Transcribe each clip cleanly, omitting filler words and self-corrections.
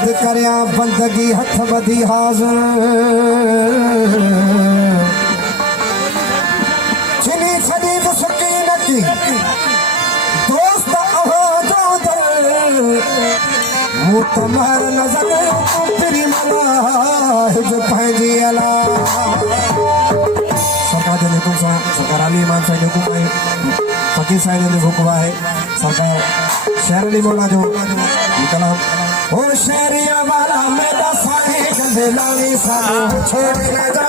अर्ज करया बंदगी हथ बधी हाज़िर चिनी छड़ी मुसकी नकी दोस्त अहो जो दर मुतमहर नजर तेरी मला जो पंहिंजी अला सरकार जे हुकुम सां सरकार अली इमाम साईं जो हुकुम आहे फकीर साईं जो हुकुम आहे सरकार शेर अली मौला जो कलाम ओ शहरिया वाला मेरा साईं गंदे लावी सानू छोड़ न जा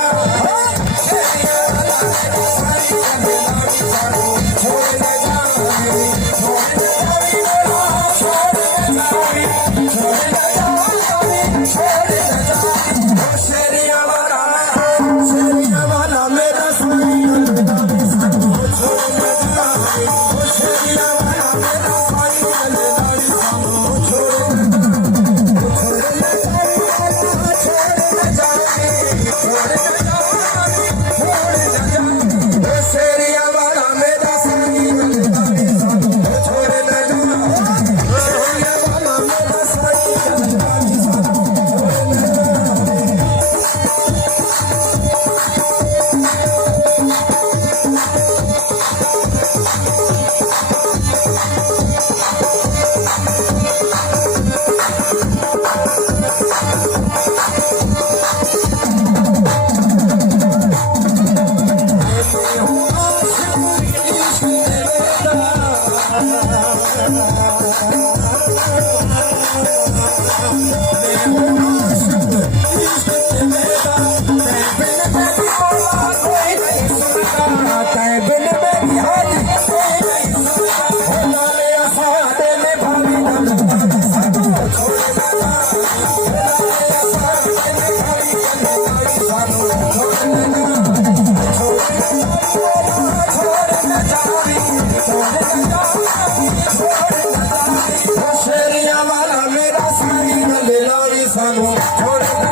शहरिया वाला मेरा साईं गंदे लावी सानू छोड़ न जा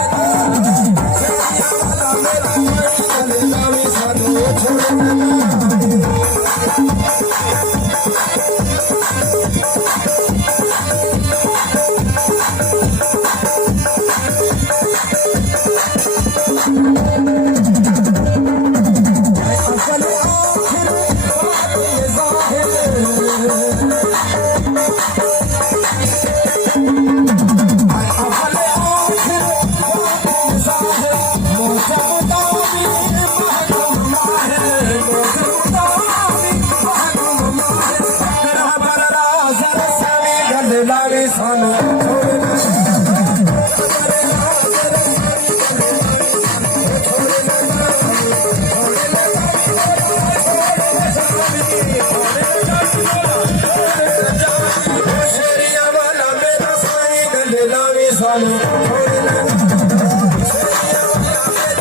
छोड़ न जा छोड़ न जा शहरिया वाला मेरा साईं गंदे लावी सानू छोड़ न जा शहरिया वाला मेरा साईं गंदे लावी सानू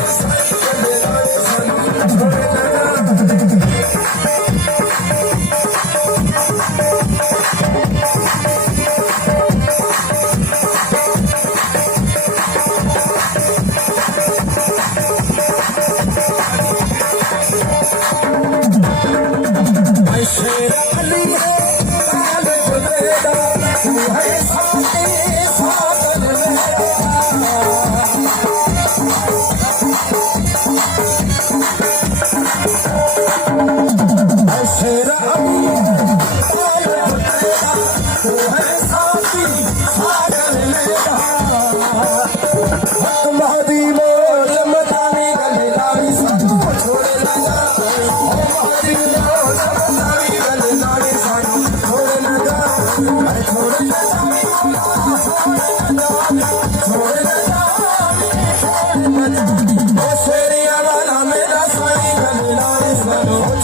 छोड़ न Shehriya wala mera saईं गले लावी सानू